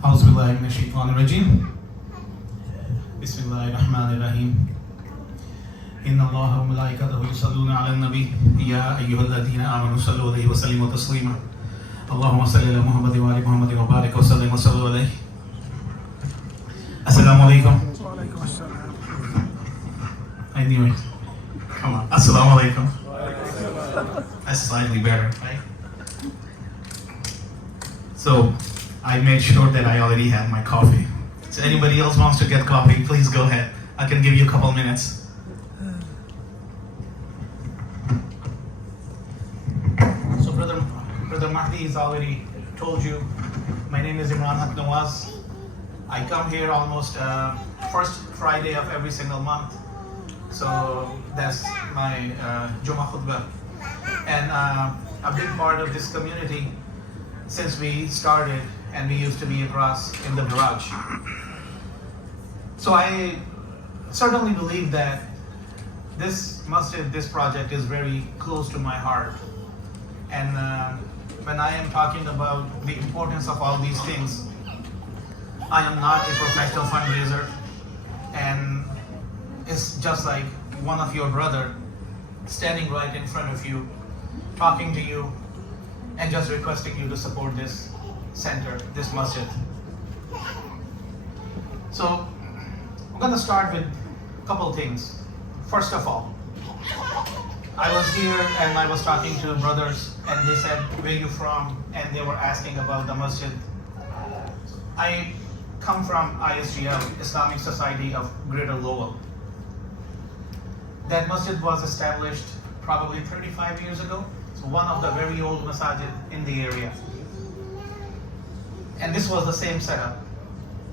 أعوذ بالله من الشيطان الرجيم بسم الله الرحمن الرحيم إن الله وملائكته يصلون على النبي يا أيها الذين آمنوا صلوا عليه وسلموا تسليما اللهم صل على محمد وآل محمد وبارك وسلم وصلوا عليه. Assalamu alaikum. I knew it. Come on. Assalamu alaikum. That's slightly better, right? So I made sure that I already had my coffee. So anybody else wants to get coffee, please go ahead. I can give you a couple minutes. So Brother Mahdi has already told you, my name is Imran Nawaz. I come here almost first Friday of every single month. So that's my Jummah khutbah. And a big part of this community since we started, and we used to be across in the garage. So I certainly believe that this masjid, this project is very close to my heart. And when I am talking about the importance of all these things, I am not a professional fundraiser, and it's just like one of your brother standing right in front of you, talking to you, and just requesting you to support this center, this masjid. So I'm going to start with a couple things. First of all, I was here and I was talking to brothers, and they said, where you from? And they were asking about the masjid. I come from ISGL, Islamic Society of Greater Lowell. That masjid was established probably 35 years ago. It's one of the very old masajid in the area. And this was the same setup,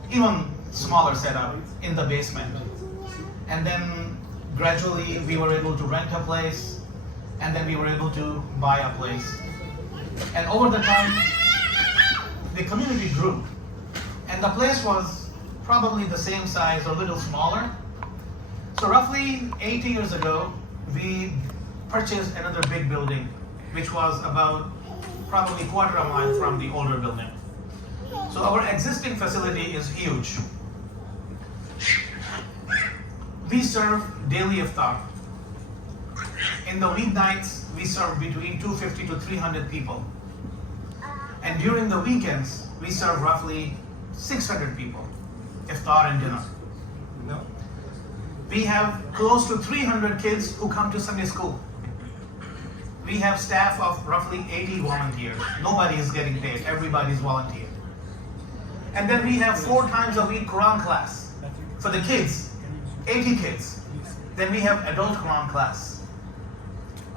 even smaller setup in the basement. And then gradually we were able to rent a place, and then we were able to buy a place. And over the time, the community grew. And the place was probably the same size or a little smaller. So roughly 80 years ago, we purchased another big building, which was about probably quarter of a mile from the older building. So our existing facility is huge. We serve daily iftar. In the weeknights, we serve between 250 to 300 people. And during the weekends, we serve roughly 600 people, iftar and dinner. We have close to 300 kids who come to Sunday school. We have staff of roughly 80 volunteers. Nobody is getting paid, everybody's volunteer. And then we have 4 times a week Quran class for the kids, 80 kids. Then we have adult Quran class.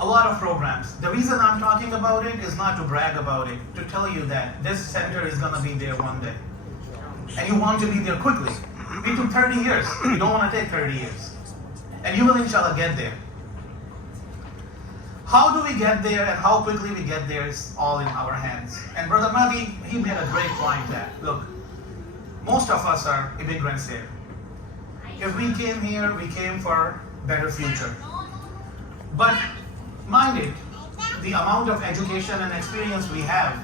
A lot of programs. The reason I'm talking about it is not to brag about it, to tell you that this center is going to be there one day. And you want to be there quickly. We took 30 years. You don't want to take 30 years. And you will inshallah get there. How do we get there and how quickly we get there is all in our hands. And Brother Mahdi, he made a great point that, look, most of us are immigrants here. If we came here, we came for better future. But mind it, the amount of education and experience we have,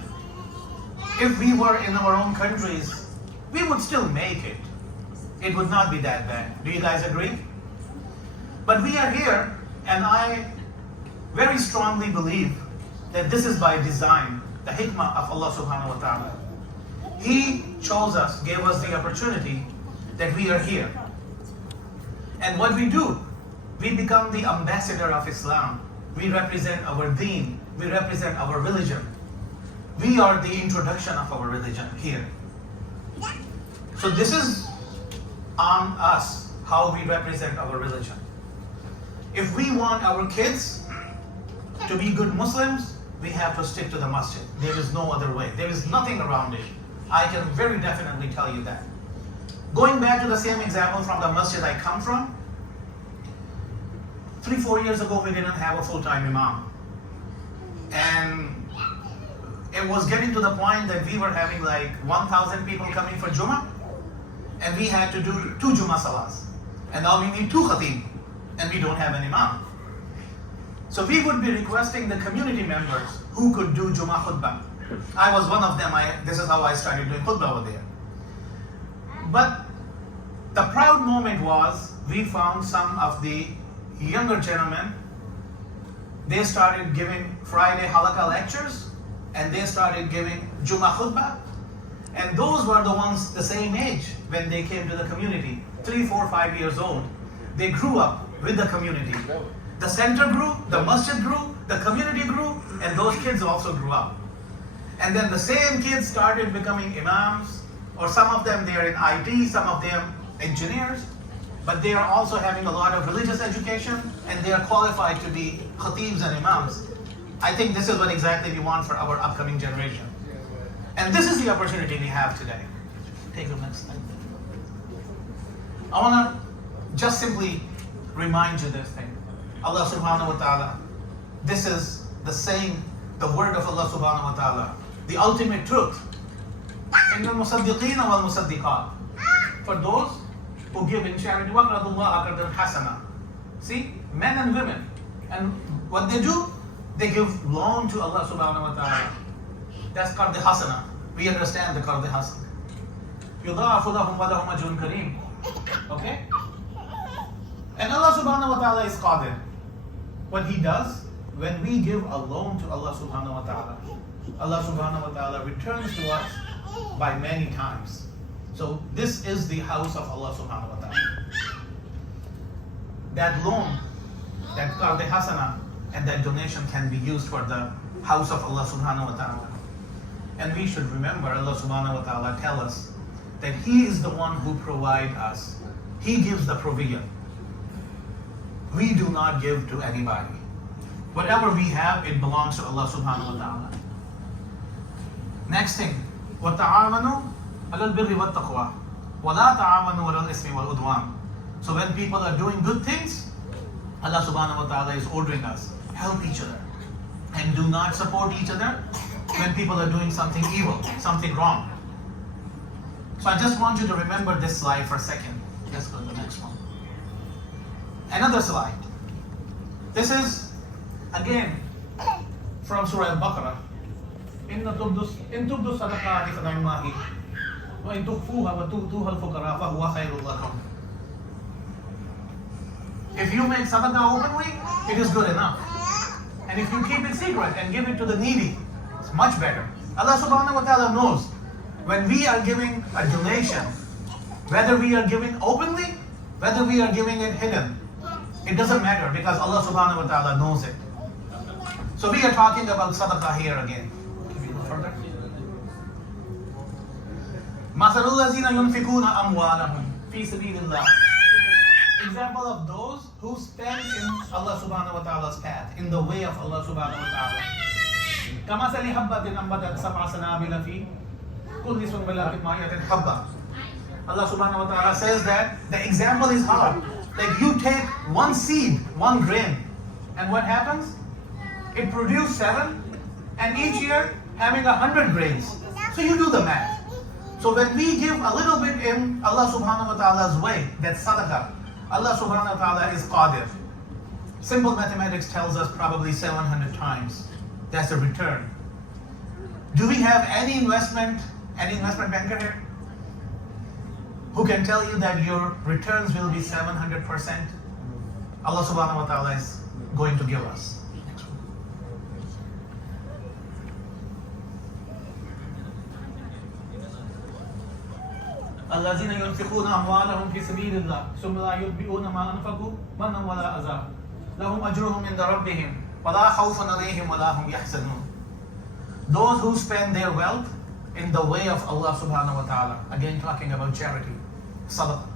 if we were in our own countries, we would still make it. It would not be that bad. Do you guys agree? But we are here, and I very strongly believe that this is by design, the hikmah of Allah subhanahu wa ta'ala. He chose us, gave us the opportunity that we are here. And what we do, we become the ambassador of Islam. We represent our deen, we represent our religion. We are the introduction of our religion here. So this is on us, how we represent our religion. If we want our kids to be good Muslims, we have to stick to the masjid. There is no other way. There is nothing around it. I can very definitely tell you that. Going back to the same example from the masjid I come from, 3-4 years ago we didn't have a full-time imam. And it was getting to the point that we were having like 1,000 people coming for Jummah, and we had to do 2 Jummah salahs. And now we need 2 khatib, and we don't have an imam. So we would be requesting the community members who could do Jummah khutbah. I was one of them. This is how I started doing khutbah over there. But the proud moment was we found some of the younger gentlemen. They started giving Friday halakha lectures and they started giving Jummah khutbah. And those were the ones the same age when they came to the community, 3, 4, 5 years old. They grew up with the community. The center grew, the masjid grew, the community grew, and those kids also grew up. And then the same kids started becoming imams, or some of them they are in IT, some of them engineers, but they are also having a lot of religious education and they are qualified to be khatibs and imams. I think this is what exactly we want for our upcoming generation. And this is the opportunity we have today. Take the next slide. I want to just simply remind you this thing. Allah subhanahu wa ta'ala, this is the saying, the word of Allah subhanahu wa ta'ala, the ultimate truth. إِنَّ الْمُصَدِّقِينَ وَالْمُصَدِّقَاتِ. For those who give in charity, وَقْرَضُ اللَّهَ قَرْضًا حَسَنًا. See, men and women. And what they do, they give loan to Allah subhanahu wa ta'ala. That's qard hasana. We understand the qard hasana. يُضَاعَفُ لَهُمْ وَلَهُمْ أَجْرٌ كَرِيمٌ. Okay? And Allah subhanahu wa ta'ala is qadir. What He does, when we give a loan to Allah subhanahu wa ta'ala, Allah subhanahu wa ta'ala returns to us by many times. So this is the house of Allah subhanahu wa ta'ala. That loan, that qard hasana, and that donation can be used for the house of Allah subhanahu wa ta'ala. And we should remember Allah subhanahu wa ta'ala tell us that He is the one who provides us. He gives the provision. We do not give to anybody. Whatever we have, it belongs to Allah subhanahu wa ta'ala. Next thing, وَتَعَاوَنُوا عَلَى الْبِرِّ وَالتَّقْوَى وَلَا تَعَاوَنُوا عَلَى الْإِثْمِ وَالْعُدْوَانِ. So when people are doing good things, Allah subhanahu wa ta'ala is ordering us, help each other and do not support each other when people are doing something evil, something wrong. So I just want you to remember this slide for a second. Let's go to the next one. Another slide. This is again from Surah Al-Baqarah. إن تبدوا الصدقات فنعماه وإن تخفوها وتؤتوها الفقراء فهو خير لكم. If you make sadaqah openly, it is good enough. And if you keep it secret and give it to the needy, it's much better. Allah subhanahu wa ta'ala knows when we are giving a donation, whether we are giving openly, whether we are giving it hidden, it doesn't matter because Allah subhanahu wa ta'ala knows it. So we are talking about sadaqah here again. Further. مَثَلُ الَّذِينَ يُنْفِقُونَ أَمْوَالَهُمْ فِي سَبِيلِ اللَّهِ. Example of those who spend in Allah subhanahu wa ta'ala's path, in the way of Allah subhanahu wa ta'ala. كَمَثَلِ حَبَّةٍ أَنبَتَتْ سَبْعَ سَنَابِلَ فِي كُلِّ سُنبُلَةٍ مِّائَةٍ حَبَّةٍ. Allah subhanahu wa ta'ala says that the example is hard. Like you take one seed, one grain, and what happens? It produces 7, and each year having 100 grains. So you do the math. So when we give a little bit in Allah subhanahu wa ta'ala's way, that's sadaqah, Allah subhanahu wa ta'ala is qadir. Simple mathematics tells us probably 700 times. That's the return. Do we have any investment banker here who can tell you that your returns will be 700%? Allah subhanahu wa ta'ala is going to give us. الذين ينفقون أموالهم في سبيل الله ثم لا يتبعون ما أنفقوا منا ولا أذى لهم أجرهم عند ربهم ولا خوف عليهم ولا هم يحزنون. Those who spend their wealth in the way of Allah subhanahu wa ta'ala, again talking about charity, sadaqah,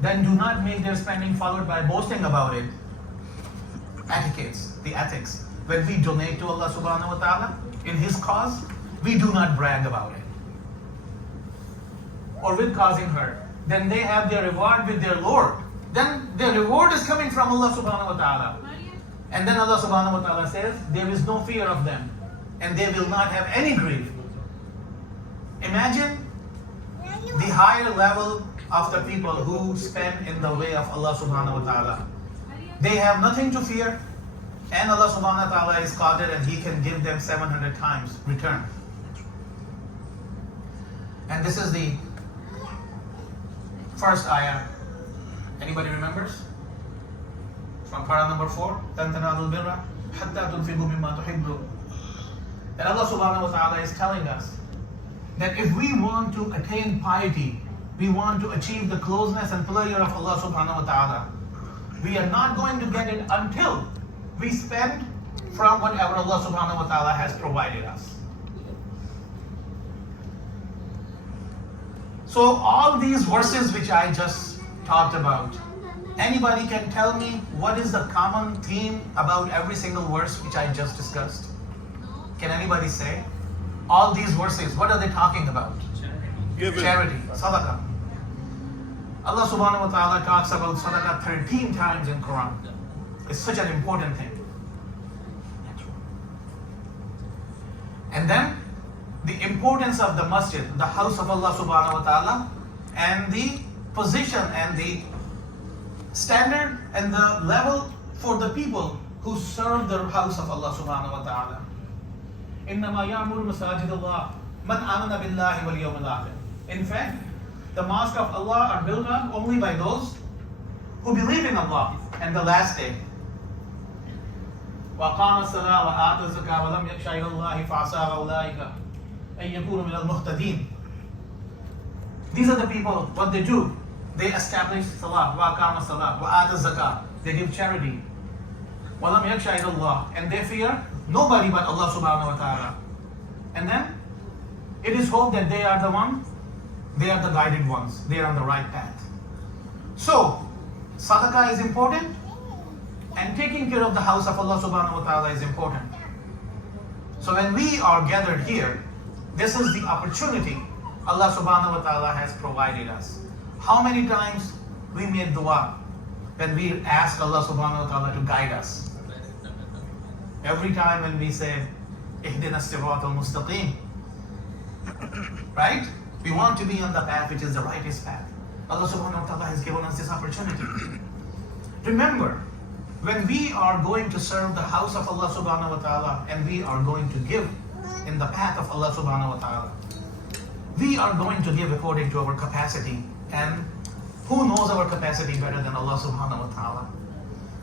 then do not make their spending followed by boasting about it. The ethics. When we donate to Allah subhanahu wa ta'ala in His cause, we do not brag about it. Or with causing hurt, then they have their reward with their Lord. Then their reward is coming from Allah subhanahu wa ta'ala. And then Allah subhanahu wa ta'ala says, there is no fear of them, and they will not have any grief. Imagine the higher level of the people who spend in the way of Allah subhanahu wa ta'ala. They have nothing to fear, and Allah subhanahu wa ta'ala is qadir and He can give them 700 times return. And this is the First ayah. Anybody remembers? From para number 4. لَن تَنَالُوا الْبِرَّ حَتَّى تُنْفِقُوا مِمَّا تُحِبُّونَ. That Allah subhanahu wa ta'ala is telling us that if we want to attain piety, we want to achieve the closeness and pleasure of Allah subhanahu wa ta'ala, we are not going to get it until we spend from whatever Allah subhanahu wa ta'ala has provided us. So all these verses which I just talked about, anybody can tell me what is the common theme about every single verse which I just discussed? Can anybody say? All these verses, what are they talking about? Charity, sadaqah. Allah subhanahu wa ta'ala talks about sadaqah 13 times in Quran. It's such an important thing. And then the importance of the masjid, the house of Allah subhanahu wa ta'ala, and the position and the standard and the level for the people who serve the house of Allah subhanahu wa ta'ala. إِنَّمَا يَعْمُرُ مَسَاجِدَ اللَّهِ مَنْ آمَنَ بِاللَّهِ وَالْيَوْمِ الْآخِرِ. In fact, the mosque of Allah are built up only by those who believe in Allah and the last day. وَقَامَ الصَّلَاةَ وَآتَى الزَّكَاةَ وَلَمْ يَخْشَ إِلَى اللَّهِ فَعَسَىٰ أُولَٰئِكَ أَن يَكُونُوا مِنَ الْمُهْتَدِينَ. These are the people, what they do. They establish salah, وَأَقَامَ الصَّلَاةَ وَآتَى الزَّكَاةَ. They give charity. وَلَمْ يَخْشَ إِلَى اللَّهِ. And they fear nobody but Allah subhanahu wa ta'ala. And then it is hoped that they are the one, they are the guided ones. They are on the right path. So, sadaqah is important, and taking care of the house of Allah subhanahu wa ta'ala is important. So when we are gathered here, this is the opportunity Allah subhanahu wa ta'ala has provided us. How many times we made dua when we ask Allah subhanahu wa ta'ala to guide us? Every time when we say, Ihdina as-siratal mustaqim. Right? We want to be on the path which is the rightest path. Allah subhanahu wa ta'ala has given us this opportunity. Remember, when we are going to serve the house of Allah subhanahu wa ta'ala and we are going to give in the path of Allah subhanahu wa ta'ala, we are going to give according to our capacity, and who knows our capacity better than Allah subhanahu wa ta'ala?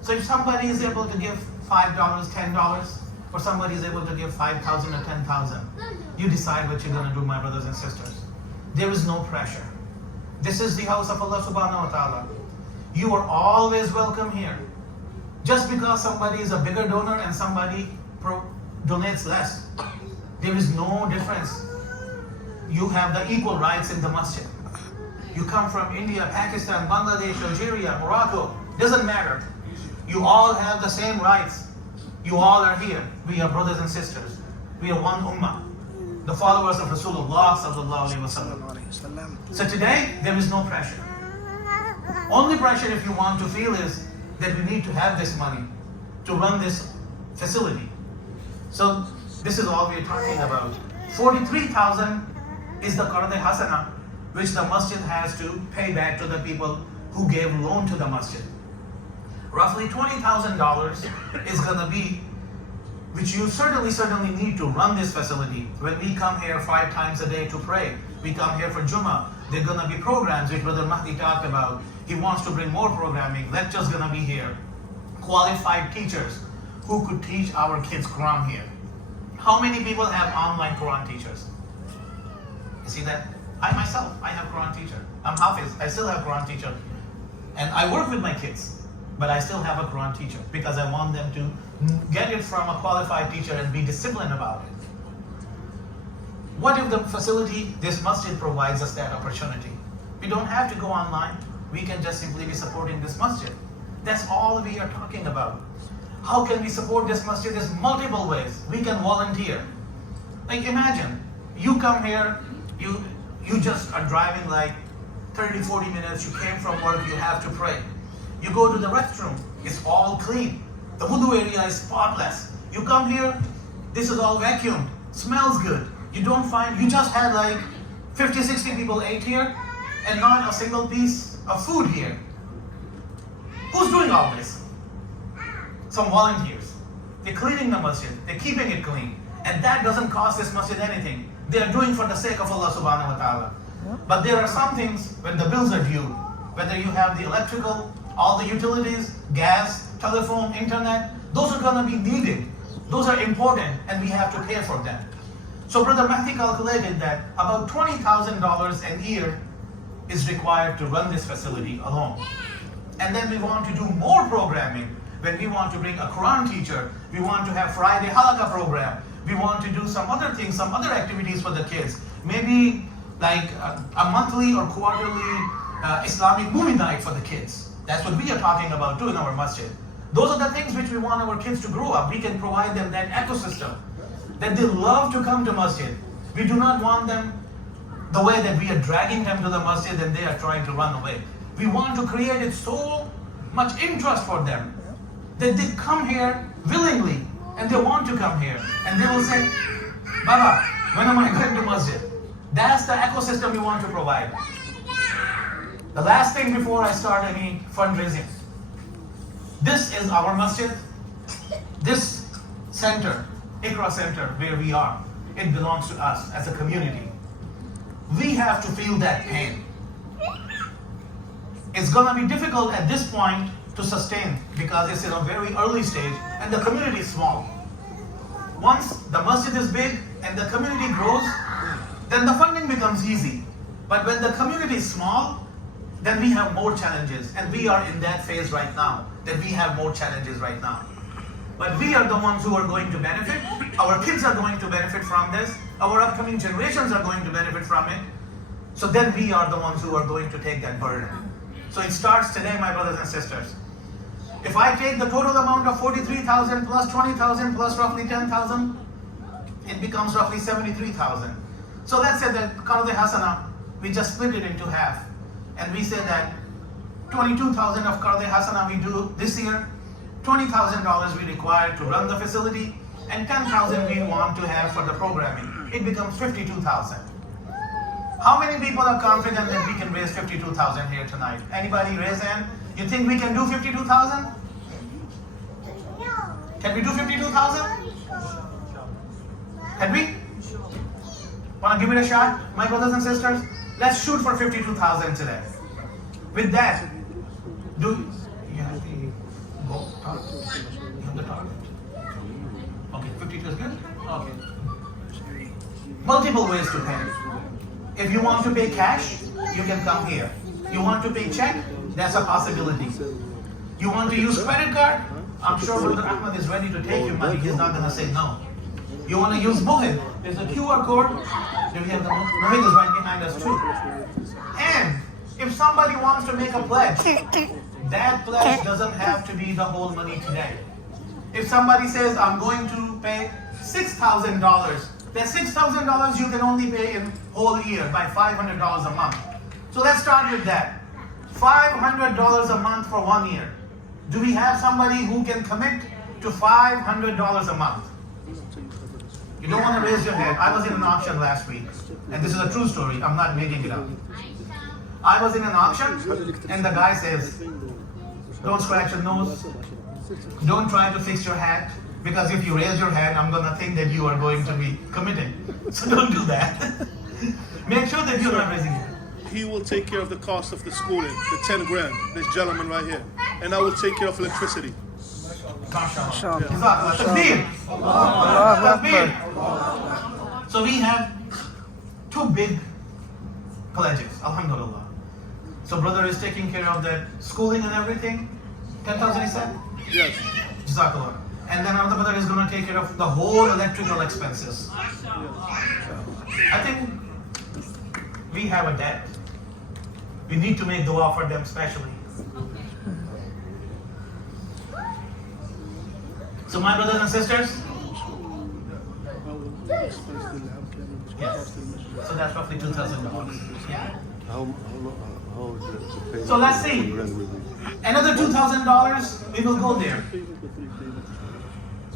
So if somebody is able to give $5, $10, or somebody is able to give 5,000 or 10,000, you decide what you're going to do, my brothers and sisters. There is no pressure. This is the house of Allah subhanahu wa ta'ala. You are always welcome here. Just because somebody is a bigger donor and somebody donates less, there is no difference. You have the equal rights in the masjid. You come from India, Pakistan, Bangladesh, Algeria, Morocco, doesn't matter. You all have the same rights. You all are here. We are brothers and sisters. We are one ummah, the followers of Rasulullah sallallahu alaihi wasallam. So today, there is no pressure. Only pressure if you want to feel is that we need to have this money to run this facility. So this is all we are talking about. 43,000 is the Qarad Hasana, which the masjid has to pay back to the people who gave loan to the masjid. Roughly $20,000 is going to be, which you certainly need to run this facility. When we come here 5 times a day to pray, we come here for Jummah, there are going to be programs which Brother Mahdi talked about. He wants to bring more programming, lectures going to be here. Qualified teachers who could teach our kids Quran here. How many people have online Quran teachers? You see that? I myself, I have Quran teacher. I'm Hafiz, I still have Quran teacher. And I work with my kids, but I still have a Quran teacher because I want them to get it from a qualified teacher and be disciplined about it. What if the facility, this masjid provides us that opportunity? We don't have to go online. We can just simply be supporting this masjid. That's all we are talking about. How can we support this masjid? There's multiple ways. We can volunteer. Like imagine, you come here, you just are driving like 30, 40 minutes, you came from work, you have to pray. You go to the restroom, it's all clean. The wudu area is spotless. You come here, this is all vacuumed, smells good. You just had like 50, 60 people ate here and not a single piece of food here. Who's doing all this? Some volunteers. They're cleaning the masjid, they're keeping it clean. And that doesn't cost this masjid anything. They are doing for the sake of Allah subhanahu wa ta'ala. But there are some things when the bills are due, whether you have the electrical, all the utilities, gas, telephone, internet, those are going to be needed. Those are important, and we have to pay for them. So Brother Mahdi calculated that about $20,000 a year is required to run this facility alone. And then we want to do more programming. When we want to bring a Quran teacher, we want to have Friday Halakha program, we want to do some other things, some other activities for the kids. Maybe like a monthly or quarterly Islamic movie night for the kids. That's what we are talking about too in our masjid. Those are the things which we want our kids to grow up. We can provide them that ecosystem, that they love to come to masjid. We do not want them the way that we are dragging them to the masjid and they are trying to run away. We want to create it so much interest for them that they come here willingly and they want to come here. And they will say, Baba, when am I going to masjid? That's the ecosystem we want to provide. The last thing before I start any fundraising. This is our masjid. This center, Iqra Center, where we are, it belongs to us as a community. We have to feel that pain. It's going to be difficult at this point to sustain because it's in a very early stage and the community is small. Once the masjid is big and the community grows, then the funding becomes easy. But when the community is small, then we have more challenges. And we are in that phase right now, that we have more challenges right now. But we are the ones who are going to benefit. Our kids are going to benefit from this. Our upcoming generations are going to benefit from it. So then we are the ones who are going to take that burden. So it starts today, my brothers and sisters. If I take the total amount of 43,000 plus 20,000 plus roughly 10,000, it becomes roughly 73,000. So let's say that Qarda Hasana, we just split it into half. And we say that 22,000 of Qarda Hasana we do this year, $20,000 we require to run the facility, and 10,000 we want to have for the programming. It becomes 52,000. How many people are confident that we can raise 52,000 here tonight? Anybody raise hand? You think we can do 52,000? Can we do 52,000? Can we? Want to give it a shot, my brothers and sisters? Let's shoot for 52,000 today. With that, you have the goal target? You have the target? Okay, 52 is good? Okay. Multiple ways to pay. If you want to pay cash, you can come here. You want to pay check? That's a possibility. You want to use credit card? I'm sure Brother Ahmed is ready to take your money. He's not going to say no. You want to use Mohit? There's a QR code. Then we have the Mohit is right behind us too. And if somebody wants to make a pledge, that pledge doesn't have to be the whole money today. If somebody says, I'm going to pay $6,000, that $6,000 you can only pay in whole year by $500 a month. So let's start with that. $500 a month for 1 year. Do we have somebody who can commit to $500 a month? You don't want to raise your hand. I was in an auction last week, and this is a true story. I'm not making it up. I was in an auction, and the guy says, don't scratch your nose. Don't try to fix your hat, because if you raise your hand, I'm going to think that you are going to be committing. So don't do that. Make sure that you're not raising your hand. He will take care of the cost of the schooling, the 10 grand, this gentleman right here. And I will take care of electricity. So we have two big pledges, alhamdulillah. So brother is taking care of that schooling and everything. 10,000 he said? Yes. Jazakallah. And then another brother is going to take care of the whole electrical expenses. I think we have a debt. We need to make dua for them specially. So my brothers and sisters, yes. So that's roughly $2,000. Yeah. So let's see. Another $2,000, we will go there.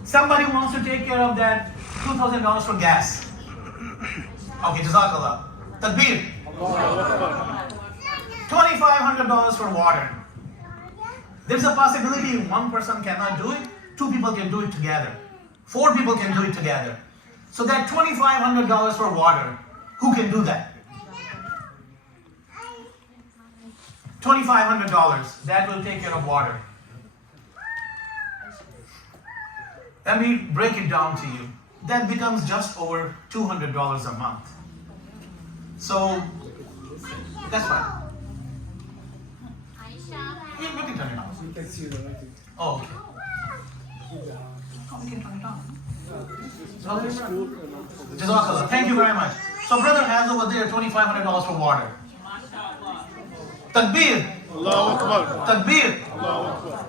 Somebody wants to take care of that $2,000 for gas. Okay, Jazakallah. Takbir. $2,500 for water. There's a possibility one person cannot do it, two people can do it together. 4 people can do it together. So that $2,500 for water, who can do that? $2,500. That will take care of water. Let me break it down to you. That becomes just over $200 a month. So that's fine. We can turn it on. You can see the writing. Oh, okay. Oh, we can turn it on. Okay. Jazakallah. Thank you very much. So brother has over there $2,500 for water. Takbir. Allahu Akbar. Takbir. Allahu Akbar.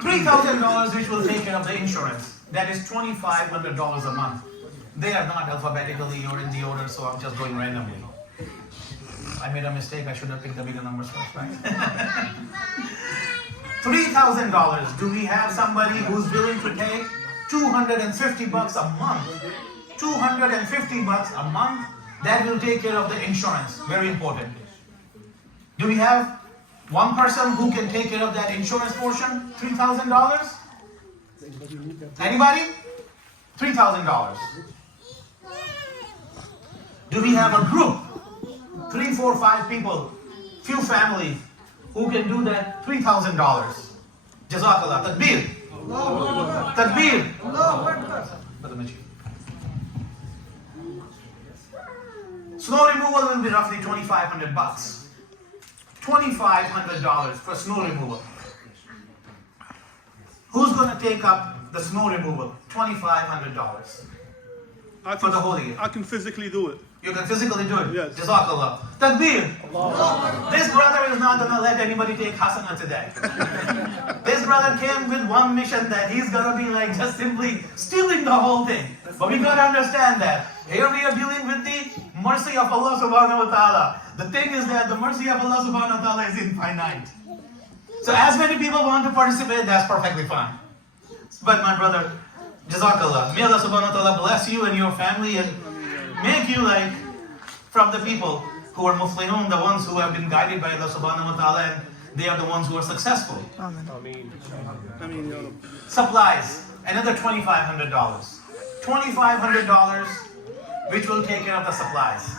$3,000 which will take care of the insurance. That is $2,500 a month. They are not alphabetically or in the order, so I'm just going randomly. I made a mistake. I should have picked the bigger numbers first, right? $3,000. Do we have somebody who's willing to take $250 a month? $250 a month. That will take care of the insurance. Very important. Do we have one person who can take care of that insurance portion? $3,000? Anybody? $3,000. Do we have a group? 3, 4, 5 people, few families who can do that? $3,000. Jazakallah. Takbir. Takbir. Snow removal will be roughly $2,500. $2,500 for snow removal. Who's going to take up the snow removal? $2,500 for the whole year. I can physically do it. You can physically do it. Yes. Jazakallah. Takbir. This brother is not going to let anybody take hasana today. This brother came with one mission that he's going to be like just simply stealing the whole thing. But we got to understand that. Here we are dealing with the mercy of Allah subhanahu wa ta'ala. The thing is that the mercy of Allah subhanahu wa ta'ala is infinite. So as many people want to participate, that's perfectly fine. But my brother, Jazakallah. May Allah subhanahu wa ta'ala bless you and your family and make you like from the people who are muflihun, the ones who have been guided by Allah subhanahu wa ta'ala, and they are the ones who are successful. Supplies, another $2,500. $2,500 which will take care of the supplies.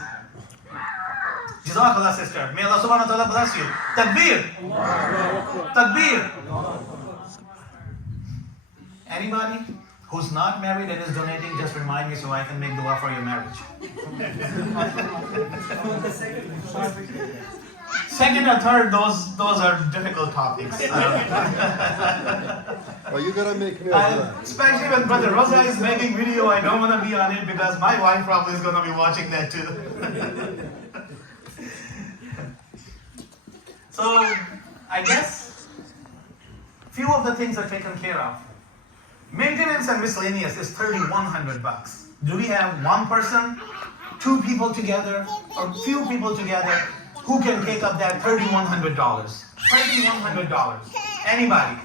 Jazakallah, sister. May Allah subhanahu wa ta'ala bless you. Takbir. Takbir. Anybody who's not married and is donating, just remind me so I can make dua for your marriage. Second or third, those are difficult topics. Well, you gotta make me a Especially when Brother Rosa is making video, I don't want to be on it because my wife probably is going to be watching that too. So, I guess few of the things are taken care of. Maintenance and miscellaneous is $3,100. Do we have one person, 2 people together, or few people together who can take up that $3,100? $3,100. Anybody?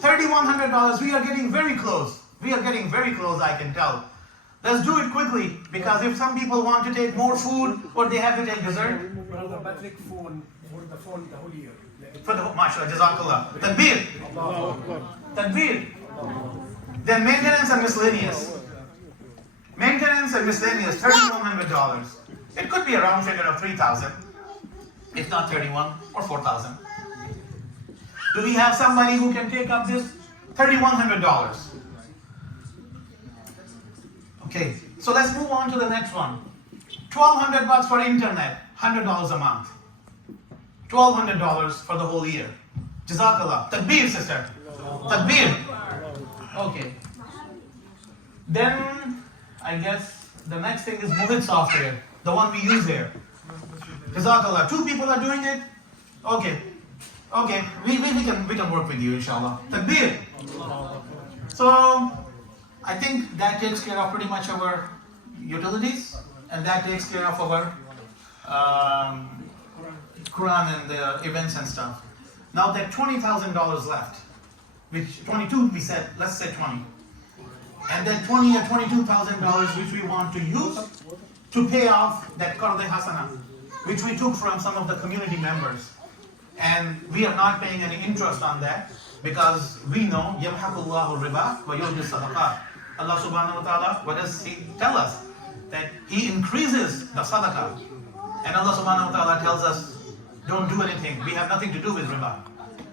$3,100. We are getting very close. We are getting very close, I can tell. Let's do it quickly, because if some people want to take more food or they have to take dessert. Brother, battery phone for the phone the whole year. For the mashallah, jazakallah. Takbir. Takbir. Then maintenance and miscellaneous. Maintenance and miscellaneous, $3,100. It could be a round figure of 3,000, if not 31 or 4,000. Do we have somebody who can take up this $3,100? Okay, so let's move on to the next one. $1,200 for internet, $100 a month. $1,200 for the whole year. Jazakallah. Takbir, sister. Takbir. Okay. Then, I guess the next thing is Movit software, the one we use here. Jazakallah. 2 people are doing it? Okay. Okay, we can work with you, inshallah. Takbir. So, I think that takes care of pretty much our utilities, and that takes care of our Quran and the events and stuff. Now that $20,000 left, which 22 we said, let's say 20. And then $20,000 or $22,000 which we want to use to pay off that Qarda Hasana, which we took from some of the community members. And we are not paying any interest on that because we know Yamhaqullahu riba wa yurbi sadaqah. Allah subhanahu wa ta'ala, what does He tell us? That He increases the sadaqah. And Allah subhanahu wa ta'ala tells us don't do anything. We have nothing to do with riba.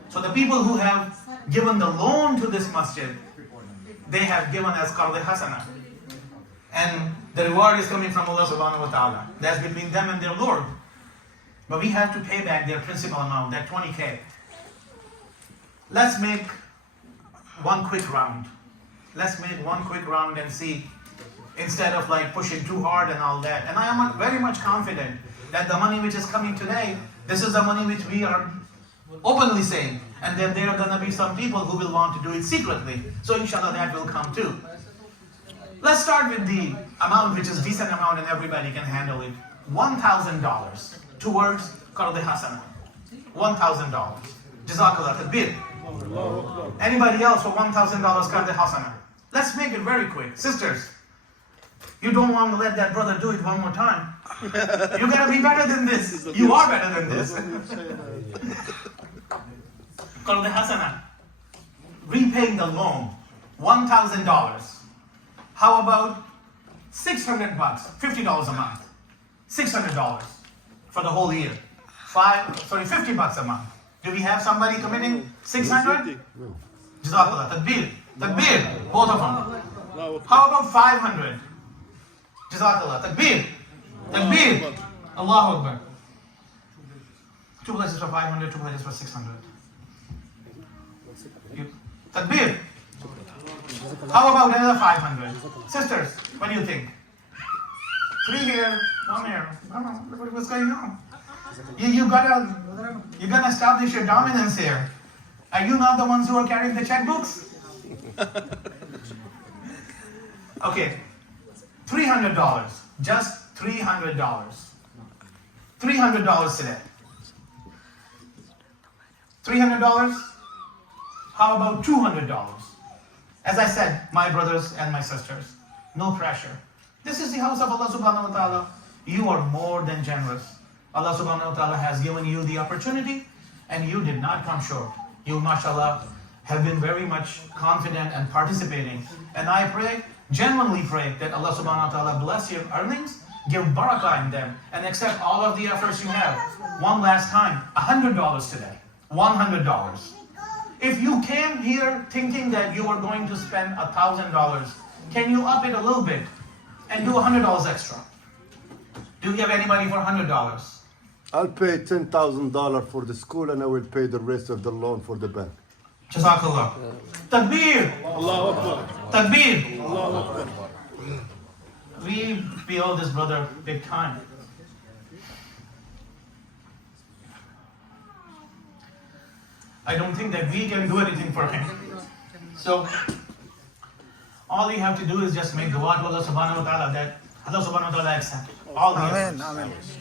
So the people who have given the loan to this masjid, they have given as qard hasana. And the reward is coming from Allah subhanahu wa ta'ala. That's between them and their Lord. But we have to pay back their principal amount, that 20K. Let's make one quick round. Let's make one quick round and see, instead of like pushing too hard and all that. And I am very much confident that the money which is coming today, this is the money which we are openly saying. And then there are going to be some people who will want to do it secretly. So inshallah that will come too. Let's start with the amount which is decent amount and everybody can handle it. $1,000 towards qard hasana. $1,000. Jazakallah takbir. Anybody else for $1,000 qard hasana? Let's make it very quick. Sisters, you don't want to let that brother do it one more time. You gotta be better than this. You are better than this. Qard hasana. Repaying the loan. $1,000. How about $600, $50 a month? $600 for the whole year. 50 bucks a month. Do we have somebody committing 600? Jazakallah. Takbir. Takbir. Both of them. How about 500? Jazakallah. Takbir. Takbir. Allahu Akbar. 2 places for 500, 2 places for 600. Takbir. How about another 500? Sisters, what do you think? 3 here, 1 here. I don't know what's going on. You gotta establish your dominance here. Are you not the ones who are carrying the checkbooks? Okay, $300. Just $300. $300 today. $300? How about $200? As I said, my brothers and my sisters, no pressure. This is the house of Allah subhanahu wa ta'ala. You are more than generous. Allah subhanahu wa ta'ala has given you the opportunity and you did not come short. You, mashallah, have been very much confident and participating. And I pray, genuinely pray, that Allah subhanahu wa ta'ala bless your earnings, give barakah in them, and accept all of the efforts you have. One last time, $100 today. $100. If you came here thinking that you were going to spend $1,000, can you up it a little bit and do $100 extra? Do you have anybody for $100? I'll pay $10,000 for the school and I will pay the rest of the loan for the bank. Jazakallah. Takbir. Allahu Akbar. Takbir. Allahu Akbar. We owe this brother big time. I don't think that we can do anything for him. So, all you have to do is just make dua to Allah subhanahu wa ta'ala that Allah subhanahu wa ta'ala accept all the efforts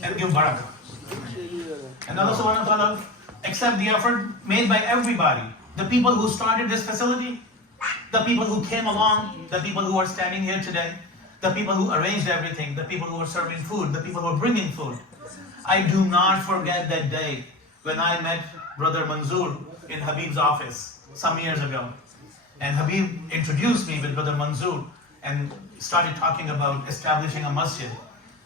and give barakah. And Allah subhanahu wa ta'ala accept the effort made by everybody. The people who started this facility, the people who came along, the people who are standing here today, the people who arranged everything, the people who are serving food, the people who are bringing food. I do not forget that day when I met Brother Manzoor in Habib's office some years ago. And Habib introduced me with Brother Manzoor and started talking about establishing a masjid.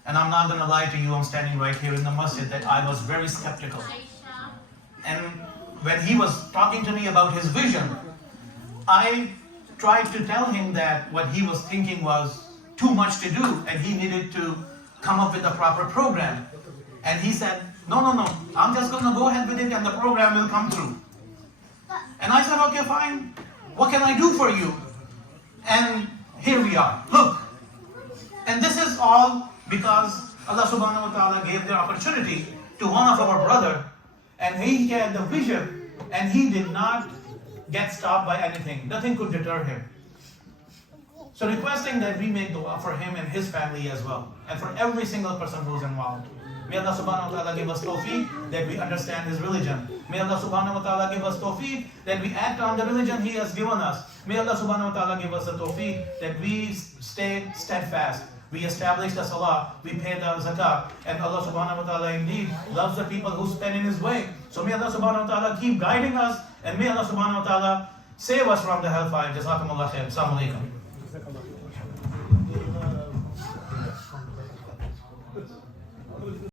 And I'm not going to lie to you, I'm standing right here in the masjid, that I was very skeptical. And when he was talking to me about his vision, I tried to tell him that what he was thinking was too much to do and he needed to come up with a proper program. And he said, no, I'm just going to go ahead with it and the program will come through. And I said, okay, fine. What can I do for you? And here we are. Look. And this is all because Allah subhanahu wa ta'ala gave the opportunity to one of our brother, and he had the vision, and he did not get stopped by anything. Nothing could deter him. So requesting that we make dua for him and his family as well, and for every single person who's involved. May Allah subhanahu wa ta'ala give us tawfiq that we understand his religion. May Allah subhanahu wa ta'ala give us tawfiq that we act on the religion he has given us. May Allah subhanahu wa ta'ala give us the tawfiq that we stay steadfast. We establish the salah, we pay the zakah, and Allah subhanahu wa ta'ala indeed loves the people who spend in his way. So may Allah subhanahu wa ta'ala keep guiding us, and may Allah subhanahu wa ta'ala save us from the hellfire. Jazakumullah khair. Assalamu alaikum.